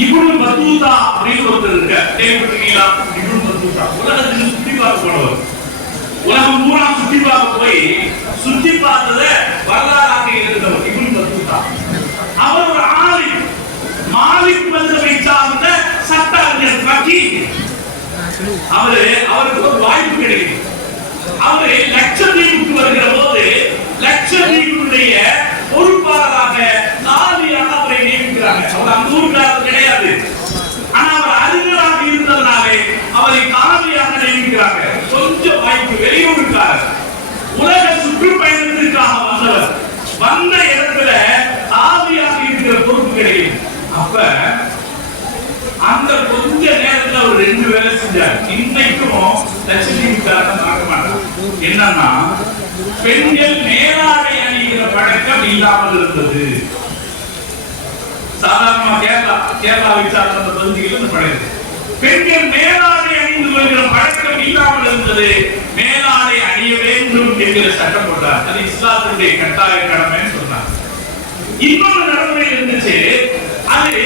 இப்னு பத்தூதா அப்படின்னு ஒருத்தர் இருக்க கேள்விப்பட்டிருக்கீங்களா இப்னு பத்தூதா. உலகத்துக்கு சுத்தி பார்க்க போனவர். உலகம் பூரா சுத்தி பார்க்க போய் சுத்தி பார்த்தத வரலாறாக இருந்தவர் இப்னு பத்தூதா. அவர் ஒரு ஆலிம். மாலிக் மதுரை சார்ந்த சட்ட அறிஞர் ஃபக்கீஹ் அவரு அவருக்கு ஒரு வாய்ப்பு கிடைக்கும் அவரு லட்சத்தீவுக்கு வருகிற போது லட்சத்தீவுடைய பொறுப்பாளராக காலியாக அவரை நியமிக்கிறாங்க அவர் அந்த கிடையாது. ஆனா அவர் அறிஞராக இருந்ததுனாலே அவரை காவலியாக நியமிக்கிறாங்க கொஞ்சம் வாய்ப்பு வெளியூருக்காரர் உலக சுற்றுப்பயணத்திற்காக வந்தவர். வந்த இடத்துல ஆவியாக இருக்கிற பொறுப்பு கிடையாது. அப்ப அந்த கொஞ்ச நேரத்துல அவர் ரெண்டு வேலை செஞ்சார். இன்னைக்கும் லட்சுமிக்காக மறக்க மாட்டார். என்னன்னா பெண்கள் மேலாடை அணிகிற பழக்கம் இல்லாமல் இருந்தது. சாதாரணமா கேரளா கேரளாவை சார்ந்த அந்த பகுதியில் இந்த பழக்கம் பெண்கள் மேலாடை அணிந்து கொள்கிற பழக்கம் இல்லாமல் இருந்தது. மேலாடை அணிய வேண்டும் என்கிற சட்டம் போட்டார். அது இஸ்லாத்தினுடைய கட்டாய கடமைன்னு சொன்னார் இன்னொரு நடைமுறை இருந்துச்சு. அது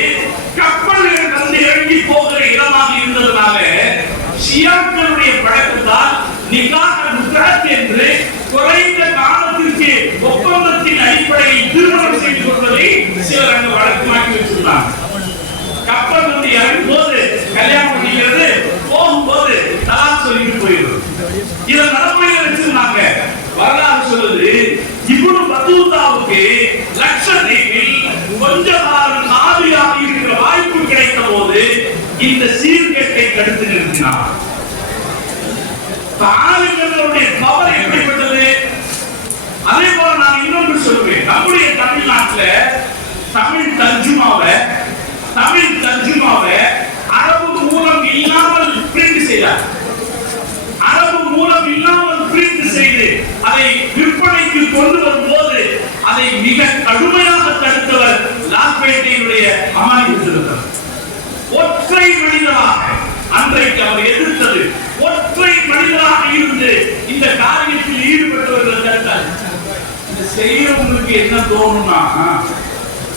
கப்பல்கள் வந்து இறங்கி போகிற இடமாக இருந்ததுனால ஷியாக்களுடைய பழக்கத்தால் நிகாக முத்ராத் என்று குறைந்த ஒப்பந்தத்தின் அடிப்படையில் திருமணம் செய்து கொள்வதை சிலர் அங்கு வழக்கமாக்கி வச்சிருந்தாங்க கப்பல் வந்து இறங்கும் போது கல்யாணம் பண்ணிக்கிறது போகும்போது தான் சொல்லிட்டு போயிடும். இத நடைமுறையில் வச்சிருந்தாங்க. வரலாறு சொல்லுது இப்னு பத்தூதாவுக்கு லட்சத்தீவில் கொஞ்ச காலம் நாவியாக இருக்கிற வாய்ப்பு கிடைத்த போது இந்த சீர்கேட்டை தடுத்து நிறுத்தினார். ஆளுங்களுடைய பவர் எப்படிப்பட்டது? அதே போல நான் இன்னொன்று சொல்லுவேன். நம்முடைய தமிழ்நாட்டுல தமிழ் தர்ஜுமாவை தமிழ் தர்ஜுமாவை அரபு மூலம் இல்லாமல் பிரிண்ட் செய்தார். அரபு மூலம் இல்லாமல் பிரிண்ட் செய்து அதை விற்பனைக்கு கொண்டு வரும்போது அதை மிக கடுமையாக தடுத்தவர் லாஸ்பேட்டையினுடைய அமானி ஒற்றை மனிதனாக அன்றைக்கு அவர் எதிர்த்தது. ஒற்றை மனிதனாக இருந்து இந்த காரியத்தில் ஈடுபட்டவர்கள் தடுத்தார் செய்யறவங்களுக்கு என்ன தோணும்னா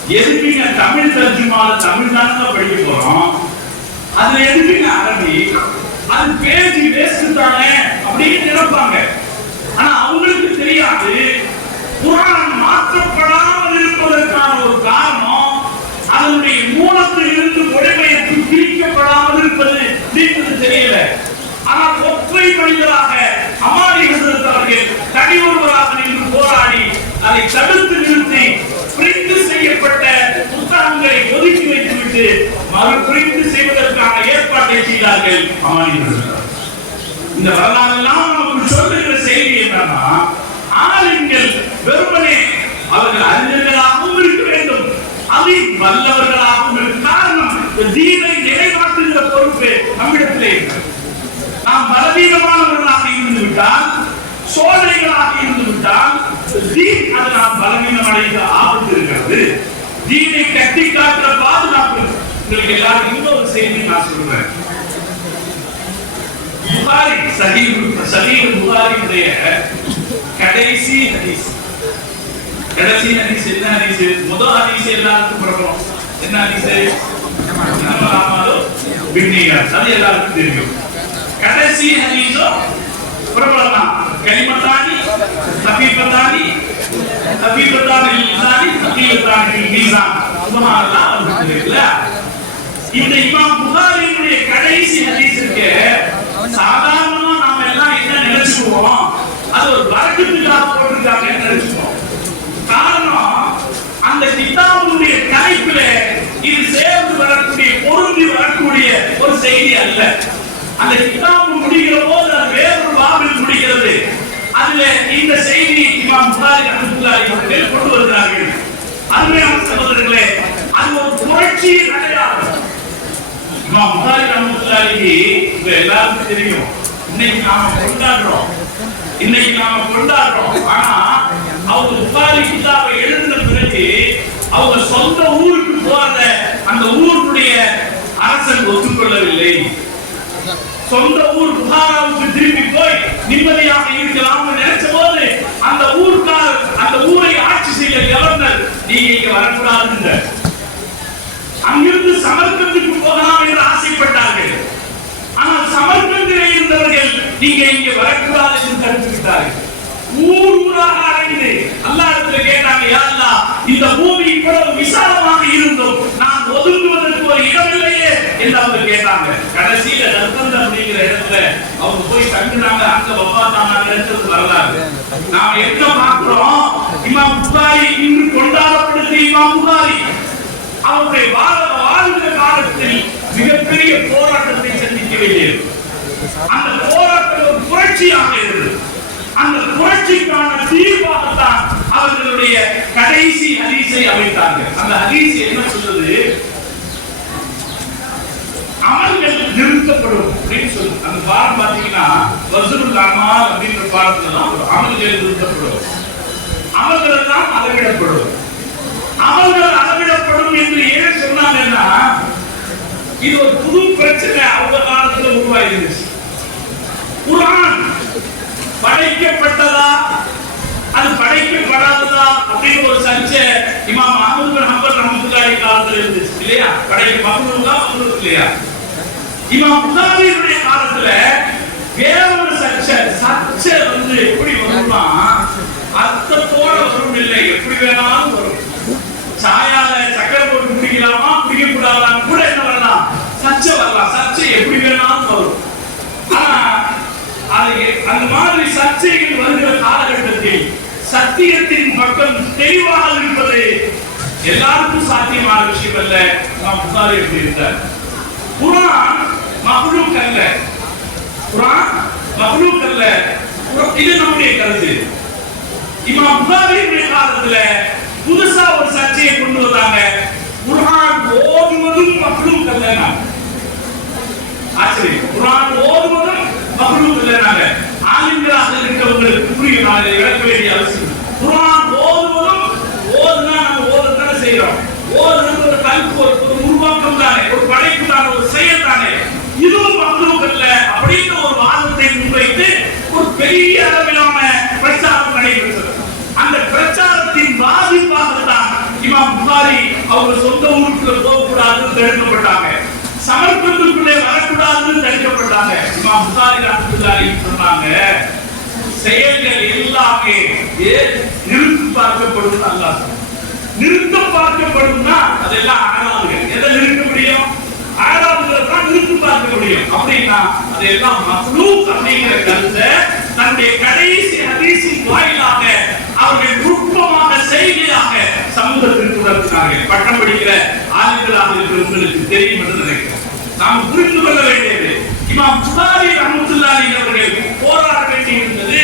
எதுக்குங்க தமிழ் தர்ஜுமால தமிழ் தானே படிக்க போறோம். அதுல எதுக்குங்க அரபி? அது பேசி வேஸ்ட் தானே அப்படின்னு நினைப்பாங்க. ஆனா அவங்களுக்கு தெரியாது. குரான் மாற்றப்படாமல் இருப்பதற்கான ஒரு காரணம் அதனுடைய மூலத்தில் இருந்து மொழிபெயர்த்து பிரிக்கப்படாமல் இருப்பது. தீர்ப்பது தெரியல. ஆனால் ஒற்றை மனிதராக அமாரி ஹசரத் அவர்கள் தனி ஒருவராக நின்று போராடி அதை தடுத்து நிறுத்தி பிரிண்ட் செய்யப்பட்ட புத்தகங்களை ஒதுக்கி வைத்துவிட்டு மறு பிரிண்ட் செய்வதற்கான ஏற்பாட்டை செய்தார்கள் அமானியர்கள். இந்த வரலாறுலாம் நமக்கு சொல்லுகிற செய்தி என்னன்னா ஆளுங்கள் வெறுமனே அவர்கள் அறிஞர்களாகவும் இருக்க வேண்டும் அதை வல்லவர்களாகவும் இருக்க காரணம் இந்த தீனை நிலைநாட்டுகிற பொறுப்பு நம்மிடத்திலே இருக்கிறது. நாம் பலவீனமானவர்களாக இருந்து விட்டால் சோதனைகளாக இருந்து விட்டால் தீன் அது நாம் பலவீனம் அடைந்த ஆபத்து இருக்கிறது தீனை கட்டி காட்டுற பாதுகாப்பு உங்களுக்கு எல்லாரும் இன்னொரு செய்தி நான் சொல்றேன் புகாரி சஹீஹ் சஹீஹ் புகாரியுடைய கடைசி ஹதீஸ் கடைசி ஹதீஸ் என்ன ஹதீஸ் முதல் ஹதீஸ் எல்லாருக்கும் பிரபலம் என்ன ஹதீஸ் நம்ம ராமாலோ பின்னியார் அது எல்லாருக்கும் தெரியும் கடைசி ஹதீஸும் பிரபலம் தான் கலிமத்தானி தபீபத்தானி தபீபத்தானி லிசானி தபீபத்தானி மீசான் சுபஹானல்லாஹ் வந்து இருக்குல்ல இந்த இமாம் புகாரினுடைய கடைசி ஹதீஸ் இருக்கு. சாதாரணமா நாம எல்லாம் என்ன நினைச்சுக்குவோம்? அது ஒரு வரக்கத்துக்காக போட்டிருக்காங்கன்னு நினைச்சுக்குவோம். காரணம் அந்த கிதாபுடைய தலைப்பில இது சேர்ந்து வரக்கூடிய பொருந்தி வரக்கூடிய ஒரு செய்தி அல்ல. அந்த கிதாபு முடிகிற போது அது வேறொரு பாபில் முடிகிறது. அதுல இந்த செய்தி இமாம் புகாரி ரஹ்மத்துல்லாஹி அவர்கள் கொண்டு வருகிறார்கள். அருமையான சகோதரர்களே அது ஒரு புரட்சியின் அடையாளம். இமாம் புகாரி ரஹ்மத்துல்லாஹி உங்க எல்லாருக்கும் தெரியும். இன்னைக்கு நாம கொண்டாடுறோம். இன்னைக்கு நாம கொண்டாடுறோம். ஆனா அவங்க புகாரி கிதாபை எழுதின பிறகு அவங்க சொந்த ஊருக்கு போறத அந்த ஊருடைய அரசன் ஒத்துக்கொள்ளவில்லை. சொந்த ஊர் புகாராவுக்கு திரும்பி போய் நிம்மதியாக இருக்கலாம்னு நினைச்ச போது அந்த ஊர்க்காரர் அந்த ஊரை ஆட்சி செய்ய கவர்னர் நீங்க இங்க வரக்கூடாதுங்க. அங்கிருந்து சமர்க்கத்துக்கு போகலாம் என்று ஆசைப்பட்டார்கள். ஆனால் சமர்க்கத்திலே இருந்தவர்கள் நீங்க இங்கே வரக்கூடாது என்று தடுத்துவிட்டார்கள் ஊர் ஊராக அடைந்து அல்லாஹத்துல கேட்டாங்க யாருலா இந்த பூமி இவ்வளவு விசாலமாக இருந்தோம் நான் ஒதுங்குவதற்கு ஒரு இடமில்லையே என்று அவங்க கேட்டாங்க. கடைசியில நிர்பந்தம் அப்படிங்கிற இடத்துல அவங்க போய் தங்குனாங்க அங்க பப்பா தானாங்கிறது வரலாறு. நாம் என்ன பார்க்கிறோம்? இமாம் புகாரி இன்று கொண்டாடப்படுகிற இமாம் புகாரி. அவருடைய வாழ வாழ்ந்த காலத்தில் மிகப்பெரிய போராட்டத்தை சந்திக்க வேண்டியது அந்த போராட்டம் ஒரு புரட்சியாக இருந்தது. அந்த புரட்சிக்கான தீர்வாகத்தான் அவர்களுடைய கடைசி ஹரிசை அமைத்தாங்க அந்த ஹரிசை என்ன சொல்றது அமல்கள் நிறுத்தப்படும் அப்படின்னு சொல்லு அந்த பாடம் பாத்தீங்கன்னா வசூல் அமால் அப்படின்ற பாடத்துல தான் அமல்கள் நிறுத்தப்படும். அமல்கள் தான் அளவிடப்படும். அமல்கள் அளவிடப்படும் என்று ஏன் சொன்னாங்கன்னா இது ஒரு புது பிரச்சனை அவங்க காலத்துல உருவாயிருந்துச்சு குரான் படைக்கப்பட்டதா அது படைக்கப்படாததா அப்படின்னு ஒரு சர்ச்சை இமாம் அஹமது பின் ஹம்பல் ரஹமத்துல்லாஹி காலத்துல இருந்துச்சு இல்லையா? படைக்க மஹ்லூகா மஹ்லூக் இல்லையா? இமாம் புகாரியுடைய காலத்துல வேற ஒரு சர்ச்சை சர்ச்சை வந்து எப்படி வரும்னா அர்த்தத்தோட வரும் இல்லை எப்படி வேணாலும் வரும். சாயால சக்கரை போட்டு குடிக்கலாமா? குடிக்க கூடாதான்னு கூட என்ன வரலாம் சர்ச்சை வரலாம். சர்ச்சை எப்படி வேணாலும் வரும். ஆனா அது அந்த மாதிரி சர்ச்சைகள் வருகிற காலகட்டத்தில் சத்தியத்தின் பக்கம் தெளிவாக இருப்பது எல்லாருக்கும் சாத்தியமான விஷயம் அல்ல. நாம் புகாரி எழுதியிருந்தார் குரான் மகளும் அல்ல. குரான் மஹ்லூக் அல்ல. இது நம்முடைய கருத்து. இமாம் புகாரியுடைய காலத்துல புதுசா ஒரு சர்ச்சையை கொண்டு வந்தாங்க. குர்ஆன் ஓதுவதும் மக்களும் அல்லனா. ஆச்சரியம். குர்ஆன் ஓதுவதும் மக்களும் அல்லனாங்க. ஆலிம்களாக இருக்கிறவங்களுக்கு புரிய நான் விளக்க வேண்டிய அவசியம். இல்லை. குர்ஆன் ஓதுவதும் ஓதுனா நம்ம ஓதுதானே செய்யறோம். ஓதுறது ஒரு கல்வி ஒரு ஒரு உருவாக்கம் தானே. ஒரு படைப்பு தானே ஒரு செயல் தானே. இதுவும் மக்களும் அல்ல. அப்படின்னு ஒரு வாதத்தை முன்வைத்து ஒரு பெரிய அளவிலான மாதிரி அவங்க சொந்த ஊருக்குள்ள போகக்கூடாதுன்னு தடுக்கப்பட்டாங்க. சமர்ப்பத்துக்குள்ளே வரக்கூடாதுன்னு தடுக்கப்பட்டாங்க. இமாம் புகாரி ரஹ்மத்துல்லாஹி சொன்னாங்க செயல்கள் எல்லாமே ஏ நிறுத்தி பார்க்கப்படும் அல்லாஹ் சொன்னான். நிறுத்த பார்க்கப்படும்னா அதெல்லாம் ஆறாவுகள் எதை நிறுத்த முடியும்? ஆறாவதுதான் தான் நிறுத்தி பார்க்க முடியும். அப்படின்னா அதெல்லாம் மக்ளூக் அப்படிங்கிற கருத்தை தன்னுடைய கடைசி ஹதீஸின் வாயிலாக அவர்கள் நுட்பமாக செய்தியாக சமூகத்திற்கு உணர்த்தினார்கள் பட்டம் படிக்கிற ஆளுங்களாக இருக்கிறவங்களுக்கு தெரியும் என்று நினைக்கிறேன். நாம் புரிந்து கொள்ள வேண்டியது இமாம் புகாரி ரஹமத்துல்லாஹி அவர்கள் போராட வேண்டியிருந்தது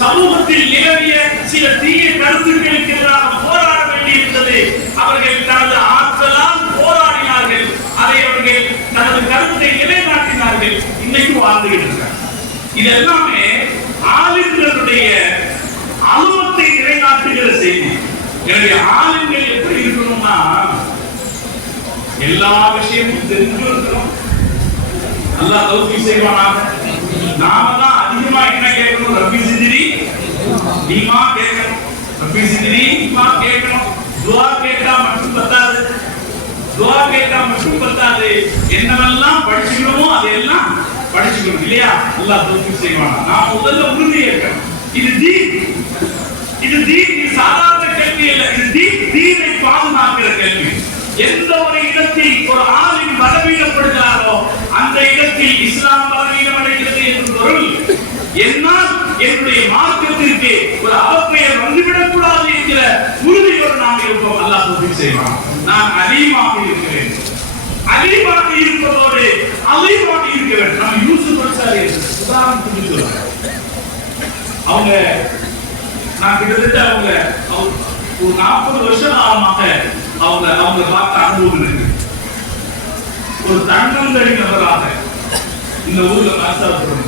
சமூகத்தில் நிலவிய சில தீய கருத்துக்களுக்கு எதிராக போராட வேண்டியிருந்தது. அவர்கள் தனது ஆற்றலால் போராடினார்கள். அதை அவர்கள் தனது கருத்தை நிலைநாட்டினார்கள். இன்னைக்கு வாழ்ந்துகிட்டு இதெல்லாமே ஆளுங்களுடைய அலுவத்தை நிலைநாட்டுகிற செய்தி. எனவே ஆளுங்கள் எப்படி இருக்கணும்னா எல்லா விஷயமும் தெரிஞ்சு இருக்கணும். நல்லா தௌஃபீக் செய்வானாக. நாம தான் அதிகமா என்ன கேட்கணும்? ரப்பி சிந்திரி நீமா கேட்கணும். ரப்பி சிந்திரி நீமா கேட்கணும். துவா கேட்டா மட்டும் பத்தாது. துவா கேட்டா மட்டும் பத்தாது. என்னவெல்லாம் படிச்சுக்கணுமோ அதையெல்லாம் படிச்சுக்கணும் இல்லையா? நல்லா தௌஃபீக் செய்வானா நான் முதல்ல உறுதி ஏற்கணும். இது தீ இது தீ சாதாரண கேள்வி இருந்து இது தீனை பாதுகாக்கிற கல்வி எந்த ஒரு இடத்தில் ஒரு ஆளின் பலவீனப்படுகிறாரோ அந்த இடத்தில் இஸ்லாம் பலவீனம் அடைகிறது என்று பொருள். என்னால் என்னுடைய மார்க்கத்திற்கு ஒரு அவப்பெயர் வந்துவிடக் கூடாது என்கிற உறுதியோடு நாம் இருப்போம். அல்லாஹ் உறுதி செய்வான். நான் அதிகமாக இருக்கிறேன். அதிகமாக இருப்பதோடு அதிகமாக இருக்க வேண்டும். நம்ம யூசுப் அன்சாரி உதாரணத்துக்கு அவங்க நான் கிட்டத்தட்ட அவங்க ஒரு நாற்பது வருஷ காலமாக அவங்க அவங்க பார்த்த அனுபவம் இருக்கு. ஒரு தன்னந்தடி நபராக இந்த ஊர்ல மனசாபுரம்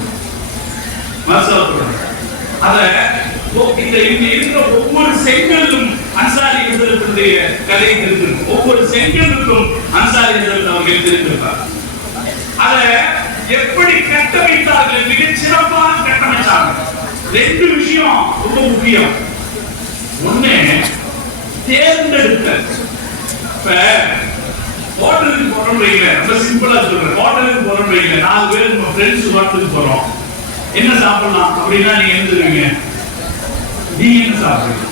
மனசாபுரம் அத இந்த இங்க இருக்கிற ஒவ்வொரு செங்கலும் அன்சாரி எதிர்ப்புடைய கதை தெரிந்திருக்கும் ஒவ்வொரு செங்கலுக்கும் அன்சாரி எழுதல் அவர்கள் தெரிந்திருப்பார் அத எப்படி கட்டமைத்தார்கள்? மிகச் சிறப்பாக கட்டமைச்சாங்க ரெண்டு விஷயம் ரொம்ப முக்கியம். ஒண்ணு தேர்ந்தெடுத்தல் இப்ப ஹோட்டலுக்கு போறோம் வைங்க ரொம்ப சிம்பிளா சொல்றேன். ஹோட்டலுக்கு போறோம் வைங்க நாலு பேர் நம்ம ஃப்ரெண்ட்ஸ் ஹோட்டலுக்கு போறோம். என்ன சாப்பிடலாம்? அப்படின்னா நீங்க எழுந்துருவீங்க சொல்லுவீங்க நீங்க என்ன சாப்பிடுங்க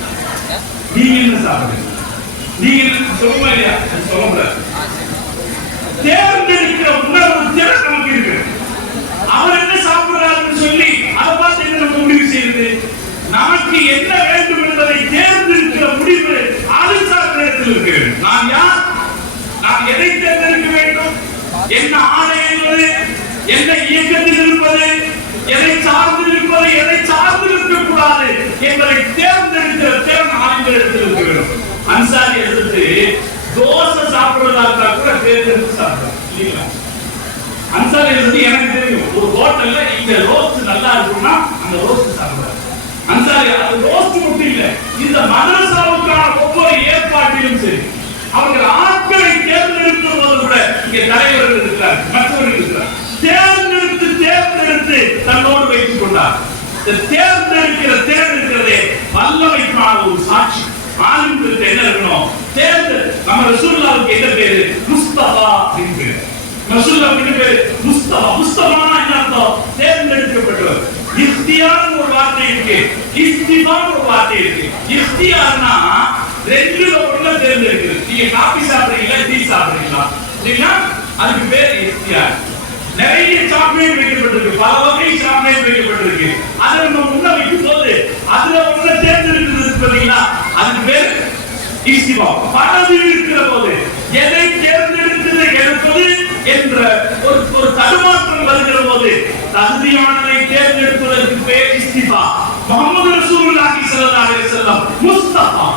நீங்க என்ன சாப்பிடுறீங்க? நீங்க என்ன சொல்லுமா இல்லையா? சொல்ல முடியாது. தேர்ந்தெடுக்கிற உணர்வு திறன் நமக்கு இருக்கு. அவர் என்ன சாப்பிடுறாருன்னு சொல்லி அதை பார்த்து என்ன நம்ம முடிவு செய்யுது நமக்கு என்ன வேண்டும் என்பதை தேர்ந்தெடுக்கிற முடிவு அது சார்ந்த இடத்தில் இருக்கு நான் யார் நான் எதை தேர்ந்தெடுக்க வேண்டும் என்ன ஆணை என்பது என்ன இயக்கத்தில் இருப்பது எதை சார்ந்து இருப்பது எதை சார்ந்து இருக்கக்கூடாது என்பதை தேர்ந்தெடுக்கிற திறன் ஆண்களிடத்தில் இருக்க வேண்டும் அன்சாரி எடுத்து தோசை சாப்பிடுறதா இருந்தா கூட தேர்ந்தெடுத்து சாப்பிடுறோம் இல்லைங்களா அன்சாரி வந்து எனக்கு தெரியும் ஒரு ஹோட்டல்ல இந்த ரோஸ்ட் நல்லா இருக்கும்னா அந்த ரோஸ்ட் சாப்பிடுறாரு அன்சாரி அது ரோஸ்ட் மட்டும் இல்லை இந்த மதரசாவுக்கான ஒவ்வொரு ஏற்பாட்டிலும் சரி அவர்கள் ஆட்களை தேர்ந்தெடுக்கும் போது கூட இங்கே தலைவர்கள் இருக்கிறார் மற்றவர்கள் இருக்கிறார் தேர்ந்தெடுத்து தேர்ந்தெடுத்து தன்னோடு வைத்துக் கொண்டார் இந்த தேர்ந்தெடுக்கிற தேர்ந்தெடுக்கிறதே வல்லமைக்கான ஒரு சாட்சி ஆளுங்களுக்கு என்ன இருக்கணும் தேர்ந்து நம்ம ரசூல்லாவுக்கு என்ன பேரு? முஸ்தபா அப்படின்னு பேரு. என்ன பேரு? முஸ்தபா. முஸ்தபானா என்ன அர்த்தம்? தேர்ந்தெடுக்கப்பட்டவர். இஃப்தியார் ஒரு வார்த்தை இருக்கு. இஸ்திபான் ஒரு வார்த்தை இருக்கு. இஃப்தியார்னா ரெண்டுல ஒண்ணு தேர்ந்தெடுக்கிறது நீங்க காபி சாப்பிடுறீங்களா? டீ சாப்பிடுறீங்களா? சரிங்களா அதுக்கு பேர் இஃப்தியார். நிறைய சாக்லேட் வைக்கப்பட்டிருக்கு. பல வகை சாக்லேட் வைக்கப்பட்டிருக்கு. அதை நம்ம முன்ன வைக்கும் போது அதுல ஒண்ணு தேர்ந்தெடுக்கிறது பாத்தீங்களா? அதுக்கு பேர் இஸ்திபா பலது இருக்கிற போது எதை தேர்ந்தெடுத்தது எடுப்பது என்ற ஒரு ஒரு தடுமாற்றம் வருகிற போது தகுதியானதை தேர்ந்தெடுப்பதற்கு பேர் இஸ்திபா. முகமது ரசூலுல்லாஹி ஸல்லல்லாஹு அலைஹி வஸல்லம் முஸ்தபா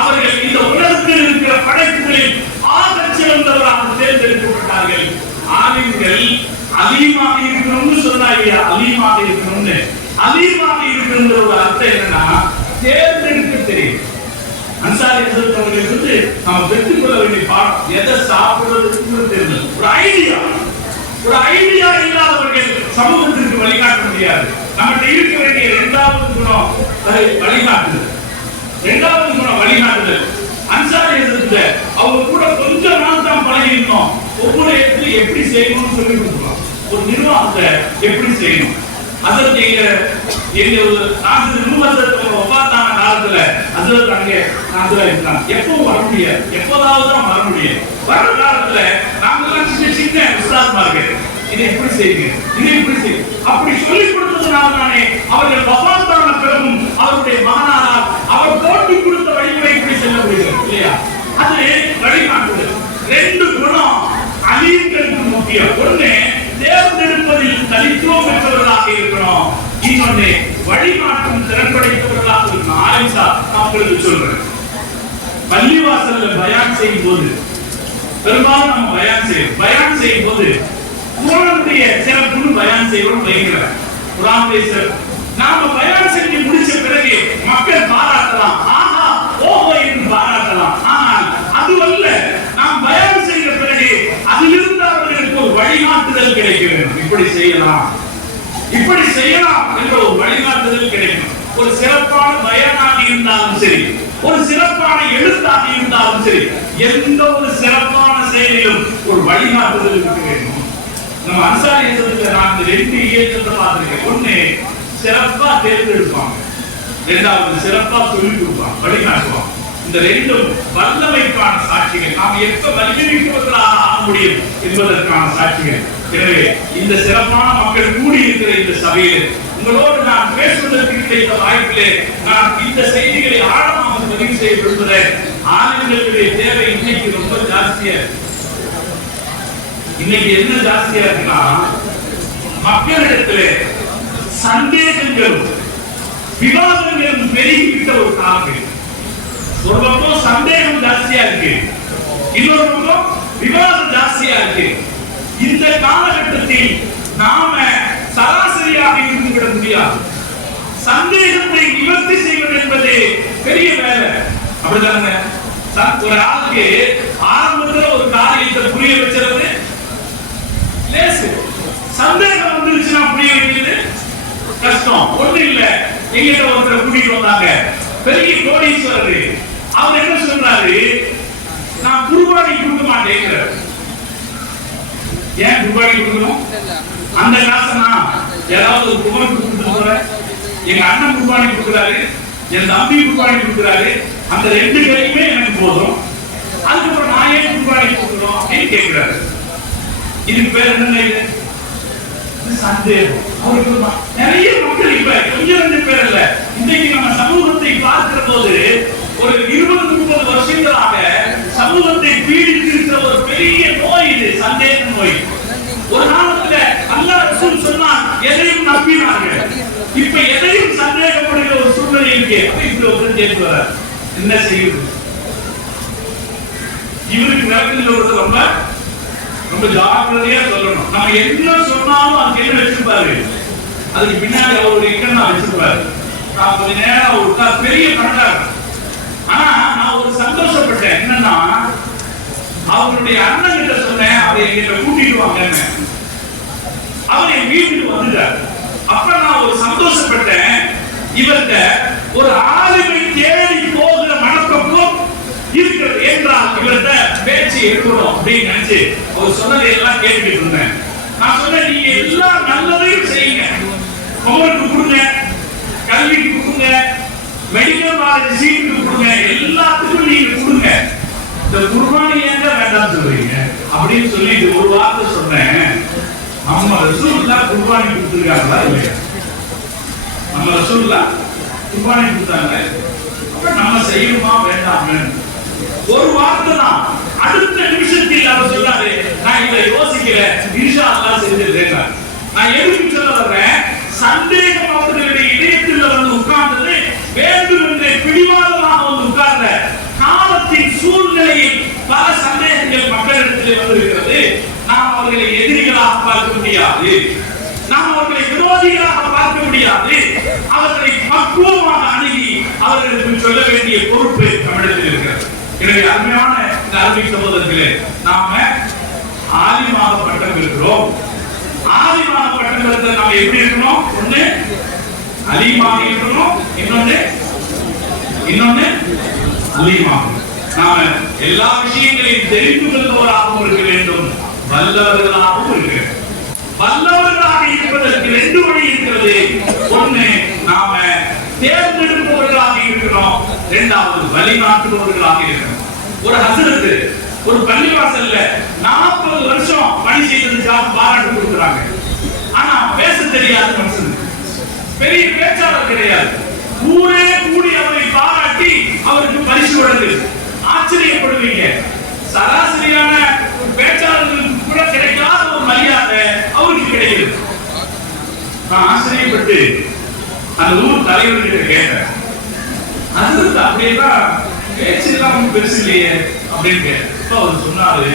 அவர்கள் இந்த உலகத்தில் இருக்கிற படைப்புகளில் ஆகச் சிறந்தவராக தேர்ந்தெடுக்கப்பட்டார்கள். ஆலிம்கள் அலீமாக இருக்கணும்னு சொன்னாங்க அலீமாக இருக்கணும்னு. அலீமாக இருக்கணுங்கிற ஒரு அர்த்தம் என்னன்னா தேர்ந்தெடுக்க அன்சாரி அவர்களுக்கு இருந்து நாம பெற்றுக்கொள்ள வேண்டிய பாடம். எதை சாப்பிடுறதுக்கு தெரிஞ்சது ஒரு ஐடியா ஒரு ஐடியா இல்லாதவர்கள் சமூகத்திற்கு வழிகாட்ட முடியாது. நம்மகிட்ட இருக்க வேண்டிய இரண்டாவது குணம் வழிகாட்டுதல். இரண்டாவது குணம் வழிகாட்டுதல். அன்சாரி இருந்த அவங்க கூட கொஞ்ச நாள் தான் பழகிருந்தோம் ஒவ்வொரு இடத்துலையும் எப்படி செய்யணும்னு சொல்லி கொடுக்கலாம். ஒரு நிர்வாகத்தை எப்படி செய்யணும்? அதற்கு எங்க எங்க ஒரு நாட்டு நிர்வாகத்தை ஒப்பாத்தான காலத்துல அதுல அங்க அதுல இருந்தான் எப்பவும் வர முடியாது. எப்போதாவது தான் வர முடியும் வர காலத்துல நாங்கெல்லாம் சின்ன சின்ன விசாரமார்கள் இதை எப்படி செய்யுங்க? இதை எப்படி செய்யுங்க? அப்படி சொல்லி கொடுத்ததுனால தானே அவர்கள் வபாத்தான பிறகும் அவருடைய மகனானால் அவர் போட்டி கொடுத்த வழிமுறை இப்படி செல்ல முடியும் இல்லையா? அது வழிகாட்டுதல். ரெண்டு குணம் அழியர்களுக்கு முக்கியம். ஒண்ணு தேர்ந்தெடுப்பதில் தனித்துவம் பெற்றவர்களாக இருக்கணும். இன்னொன்னு வழிகாட்டும் திறன் படைத்தவர்களாக இருக்கணும் ஆயிஷா நான் உங்களுக்கு சொல்றேன். பள்ளிவாசல்ல பயான் செய்யும் போது பெரும்பாலும் நம்ம பயான் செய்யும் பயான் செய்யும் போது குரானுடைய சிறப்புன்னு பயான் செய்வோம் வைக்கிறேன் குரானுடைய சிறப்பு நாம பயான் செஞ்சு முடிச்ச பிறகு மக்கள் பாராட்டலாம். ஆஹா ஓஹோ என்று பாராட்டலாம். ஆனால் அதுவல்ல நாம் பயான் செய்த பிறகு அதிலிருந்து அவர்களுக்கு ஒரு வழிகாட்டுதல் கிடைக்க வேண்டும். இப்படி செய்யலாம். இப்படி செய்யலாம் என்ற ஒரு வழிகாட்டுதல் கிடைக்கும். ஒரு சிறப்பான பயனாக இருந்தாலும் சரி ஒரு சிறப்பான எழுத்தாக இருந்தாலும் சரி எந்த ஒரு சிறப்பான செயலிலும் ஒரு வழிகாட்டுதல் கிடைக்கும் நம்ம அன்சாரி இயக்கத்துல நான் இந்த ரெண்டு இயக்கத்தை பார்த்திருக்கேன். ஒண்ணு சிறப்பா தேர்ந்தெடுப்பாங்க. இரண்டாவது சிறப்பா சொல்லி கொடுப்பாங்க வழிகாட்டுவாங்க. இந்த ரெண்டும் வல்லமைக்கான சாட்சிகள். நாம் எப்ப வலிமைமிக்கவர்களாக ஆக முடியும் என்பதற்கான சாட்சிகள். எனவே இந்த சிறப்பான மக்கள் கூடி இருக்கிற இந்த சபையில் உங்களோடு நான் பேசுவதற்கு கிடைத்த வாய்ப்பிலே நான் இந்த செய்திகளை ஆழமாக பதிவு செய்ய விரும்புகிறேன் ஆண்களுடைய தேவை இன்னைக்கு ரொம்ப ஜாஸ்தியா இருக்கு. இன்னைக்கு என்ன ஜாஸ்தியா இருக்குன்னா மக்களிடத்திலே சந்தேகங்களும் விவாதங்களும் பெருகிவிட்ட ஒரு காலம் ஒரு பக்கம் சந்தேகம் ஜாஸ்தியா இருக்கு. இன்னொரு பக்கம் விவாதம் ஜாஸ்தியா இருக்கு. இந்த காலகட்டத்தில் நாம சராசரியாக இருந்து விட முடியாது. சந்தேகத்தை நிவர்த்தி செய்வது என்பது பெரிய வேலை. அப்படிதானே? ஒரு ஆளுக்கு ஆரம்பத்துல ஒரு காரியத்தை புரிய வச்சிருது லேசு. சந்தேகம் வந்துருச்சுன்னா புரிய வைக்கிறது கஷ்டம். ஒண்ணு இல்ல. எங்கிட்ட ஒருத்தர் கூட்டிட்டு வந்தாங்க. பெரிய கோடீஸ்வரர். அவர் என்ன சொல்றாரு? நான் குருபானி கொடுக்க மாட்டேங்கிறார். ஏன் குருபானி கொடுக்கணும்? அந்த காசை நான் யாராவது ஒரு குமரன் கொடுத்துட்டு எங்க அண்ணன் குர்பானி கொடுக்குறாரு என் தம்பி குர்பானி கொடுக்குறாரு. அந்த ரெண்டு பேருமே எனக்கு போதும். அதுக்கப்புறம் நான் ஏன் குர்பானி கொடுக்கணும் அப்படின்னு கேட்கிறாரு. இதுக்கு பேர் என்ன இது? சந்தேகம். அவருக்கு நிறைய மக்கள் இப்ப கொஞ்சம் ரெண்டு பேர் இல்ல. இன்னைக்கு நம்ம சமூகத்தை பார்க்கிற போது ஒரு இருபது முப்பது வருஷங்களாக சமூகத்தை பீடித்து இருக்கிற ஒரு பெரிய நோய் இது சந்தேக நோய். ஒரு காலத்துல அல்லா ரசூல் சொன்னான் எதையும் நம்பினாங்க இப்ப எதையும் சந்தேகப்படுகிற ஒரு சூழ்நிலை இருக்கு. அப்ப இப்படி ஒரு கேட்டு வர என்ன செய்யுது இவருக்கு விளக்கம் ரொம்ப ரொம்ப ஜாக்கிரதையா சொல்லணும். நம்ம என்ன சொன்னாலும் அந்த கேள்வி வச்சிருப்பாரு? அதுக்கு பின்னாடி அவருடைய இக்கன்னா வச்சிருப்பாரு. நான் கொஞ்ச நேரம் அவர் உட்கார் பெரிய பணக்காரர் ஆனா நான் ஒரு சந்தோஷப்பட்டேன். என்னன்னா அவருடைய அண்ணன் கிட்ட சொன்னேன் அவரை எங்கிட்ட கூட்டிட்டு வாங்கன்னு. அவர் என் வீட்டுக்கு வந்துட்டார். அப்ப நான் ஒரு சந்தோஷப்பட்டேன். இவர்கிட்ட ஒரு ஆளுமை தேடி போகிற மனப்பக்கம் இருக்கிறது என்றால் இவர்கிட்ட பேச்சு எடுக்கணும் அப்படின்னு நினைச்சு அவர் சொன்னதை எல்லாம் கேட்டுக்கிட்டு இருந்தேன். நான் சொன்னேன் நீங்க எல்லாம் நல்லதையும் செய்யுங்க. உங்களுக்கு கொடுங்க கல்விக்கு கொடுங்க மெடிக்கல் காலேஜ் சீட்டுக்கு கொடுங்க எல்லாத்துக்கும் நீங்க கொடுங்க. இந்த குர்பானி ஏங்க வேண்டாம்னு சொல்றீங்க? அப்படின்னு சொல்லிட்டு ஒரு வார்த்தை சொன்னேன். நம்ம ரசூல்லா குர்பானி கொடுத்துருக்காங்களா இல்லையா? நம்ம ரசூல்லா குர்பானி கொடுத்தாங்க. அப்ப நம்ம செய்யணுமா வேண்டாமே? ஒரு வார்த்தை தான். அடுத்த நிமிஷத்தில் அவர் சொன்னாரு நான் இதை யோசிக்கல. இன்ஷா அல்லாஹ் செஞ்சிருக்கேன் நான் எதுக்கு சொல்ல வர்றேன்? சந்தேகம் அவர்களுடைய இதயத்தில் வந்து உட்கார்ந்தது வேண்டும் என்று பிடிவாதமாக வந்து உட்கார்ந்த காலத்தின் சூழ்நிலையில் பல சந்தேகங்கள் மக்களிடத்தில் வந்திருக்கிறது. நாம் அவர்களை எதிரிகளாக பார்க்க முடியாது. நாம் அவர்களை விரோதிகளாக பார்க்க முடியாது. அவர்களை பக்குவமாக அணுகி அவர்களுக்கு சொல்ல வேண்டிய பொறுப்பு நம்மிடத்தில் இருக்கிறது. எனவே அருமையான இந்த அருமை சகோதரர்களே நாம ஆலிமாக பட்டம் இருக்கிறோம். ஆலிமாக பட்டம் பெறுத்த நாம் எப்படி இருக்கணும்? ஒண்ணு அலிமாக இருக்கணும் இன்னொன்னு இன்னொன்னு அலிமாக நாம எல்லா விஷயங்களையும் தெரிந்து கொள்பவராகவும் இருக்க வேண்டும். வல்லவர்களாகவும் இருக்க வல்லவர்களாக இருப்பதற்கு ரெண்டு வழி இருக்கிறது. ஒண்ணு நாம தேர்ந்தெடுப்பவர்களாக இருக்கிறோம். இரண்டாவது வழிநாட்டுபவர்களாக இருக்கிறோம். ஒரு ஹசரத்து ஒரு பள்ளிவாசல்ல நாற்பது வருஷம் பணி செய்ததுக்காக பாராட்டு கொடுக்குறாங்க. ஆனா பேச தெரியாத மனுஷன். பெரிய பேச்சாளர் கிடையாது. ஊரே கூடி அவரை பாராட்டி அவருக்கு பரிசு வழங்கு ஆச்சரியப்படுவீங்க. சராசரியான பேச்சாளர்களுக்கு கூட கிடைக்காத ஒரு மரியாதை அவருக்கு கிடைக்குது நான் ஆச்சரியப்பட்டு அந்த ஊர் தலைவர்கிட்ட கேட்டேன். அது அப்படியேதான் பேச்சு எல்லாம் பெருசு இல்லையே அப்படின்னு கேட்டேன். அவர் சொன்னாரு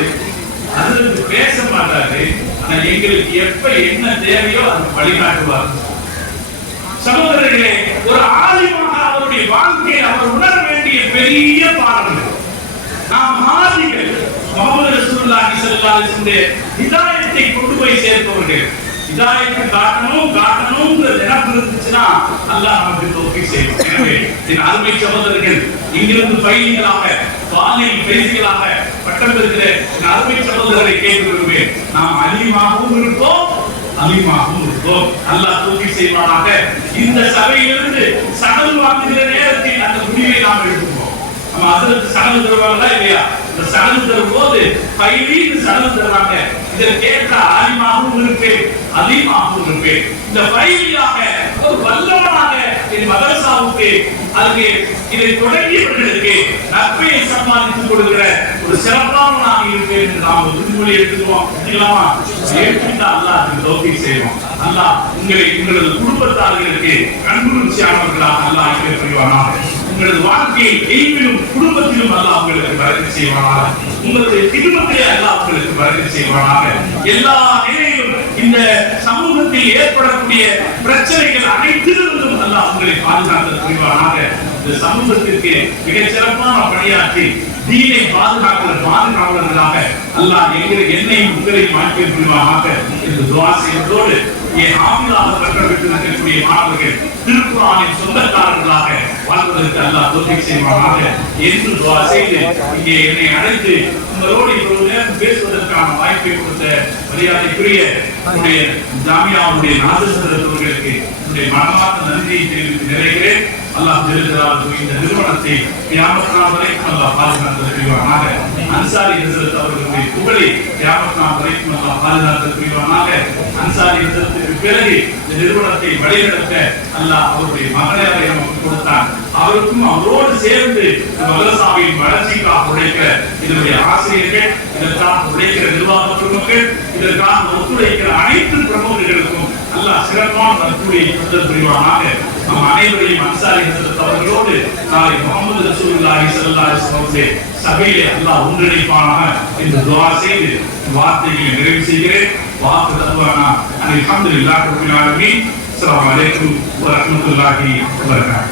அது பேச மாட்டாரு. ஆனா எங்களுக்கு எப்ப என்ன தேவையோ அது வழிகாட்டுவார். சகோதரர்களே ஒரு ஆதிமாக அவருடைய வாழ்க்கையை அவர் உணர வேண்டிய பெரிய பாடங்கள் நாம் ஆதிகள். முகமது ரசூல்லா ஸல்லல்லாஹு இதாயத்தை கொண்டு போய் சேர்ப்பவர்கள். இதாயத்தை காட்டணும் காட்டணும்ங்கிற நினைப்பு இருந்துச்சுன்னா அல்லாஹ் நமக்கு தோக்கி செய்யும். எனவே என் அருமை சகோதரர்கள் இங்கிருந்து பயிர்களாக பாலியல் பேசிகளாக பட்டம் பெறுகிற என் அருமை சகோதரரை கேட்டு விடுவேன் நாம் அதிகமாகவும் இருப்போம் அலிமாகவும் இருப்போம் அல்லாஹ் தோல்வி செய்வானாக. இந்த சபையிலிருந்து சடல் வாங்குகிற நேரத்தில் அந்த முடிவை நாம் எடுத்துப்போம் நம்ம அதற்கு தருவாங்களா இல்லையா? இந்த சடல் தரும் போது பைவீட்டு சடல் தருவாங்க. இதை கேட்ட ஆலிமாகவும் இருப்பேன் அதிகமாகவும் இருப்பேன். இந்த பைவியாக ஒரு வல்லவனாக என் மதரசாவுக்கு அதுக்கு இதை தொடங்கியவர்களுக்கு நற்பையை சம்பாதித்துக் கொடுக்கிற ஒரு சிறப்பானவனாக இருப்பேன் என்று நாம் உறுதிமொழி எடுத்துக்கிறோம் இல்லாமா ஏற்றுக்கிட்டா அல்லா அதுக்கு தோல்வி செய்வோம் அல்லா உங்களை உங்களது குடும்பத்தார்களுக்கு கண்குளிர்ச்சியானவர்களாக அல்லா ஆக்கிர புரிவானாக உங்களது வாழ்க்கையை டெய்விலும் குடும்பத்திலும் அல்லாஹ் உங்களுக்கு வரகு செய்வானாக. உங்களுடைய குடும்பத்திலே அல்லாஹ் உங்களுக்கு வரகு செய்வானாக. எல்லா நிலையிலும் இந்த சமூகத்தில் ஏற்படக்கூடிய பிரச்சனைகள் அனைத்திலிருந்தும் அல்லாஹ் உங்களை பாதுகாத்து புரிவானாக. இந்த சமூகத்திற்கு மிகச் சிறப்பான பணியாற்றி தீனை பாதுகாக்கிற பாதுகாவலர்களாக அல்லாஹ் எங்களை என்னையும் உங்களையும் மாற்றி புரிவானாக. என்று துவா செய்வதோடு என் ஆமிலாக பெற்று இருக்கக்கூடிய மாணவர்கள் திருக்குறானின் சொந்தக்காரர்களாக வாழ்வதற்கு அல்லாஹ் தோல்வி செய்வானாக என்று துவா செய்து இங்கே என்னை அழைத்து உங்களோடு இவ்வளவு நேரம் பேசுவதற்கான வாய்ப்பை கொடுத்த மரியாதைக்குரிய நம்முடைய ஜாமியாவுடைய நாதஸ்வரர் என்னுடைய மனமார்ந்த நன்றியை தெரிவித்து நிறைகிறேன். அல்லாஹ் திருக்கிறார்கள் இந்த நிறுவனத்தை கியாமத் நாள் வரைக்கும் அல்லாஹ் பாதுகாத்து புரிவானாக. அன்சாரி ஹசரத் அவர்களுடைய புகழை கியாமத் நாள் வரைக்கும் அல்லாஹ் பாதுகாத்து புரிவானாக. அன்சாரி ஹசரத்துக்கு பிறகு இந்த நிறுவனத்தை வழிநடத்த அல்லாஹ் அவருடைய மகனாரை நமக்கு கொடுத்தார் அவருக்கும் அவரோடு சேர்ந்து இந்த மதரசாவின் வளர்ச்சிக்காக உழைக்க இதனுடைய ஆசிரியர்கள் இதற்காக உழைக்கிற நிர்வாக பிரமுகர்கள் இதற்காக ஒத்துழைக்கிற அனைத்து பிரமுகர்களுக்கும் அல்லாஹ் சிறப்பான நற்புரியை தந்தல் புரிவானாக. நம் அனைவரையும் அன்சாரி ஹசரத் அவர்களோடு நாளை முகமது ரசூலுல்லாஹி ஸல்லல்லாஹு அலைஹி வஸல்லம் சபையிலே அல்லாஹ் ஒன்றிணைப்பானாக என்று துஆ செய்து வார்த்தைகளை நிறைவு செய்கிறேன். வாக்கு தத்துவானா அல்ஹம்துலில்லாஹி ரப்பில் ஆலமீன். அஸ்ஸலாமு அலைக்கும் வரஹ்மத்துல்லாஹி வபரகாத்துஹு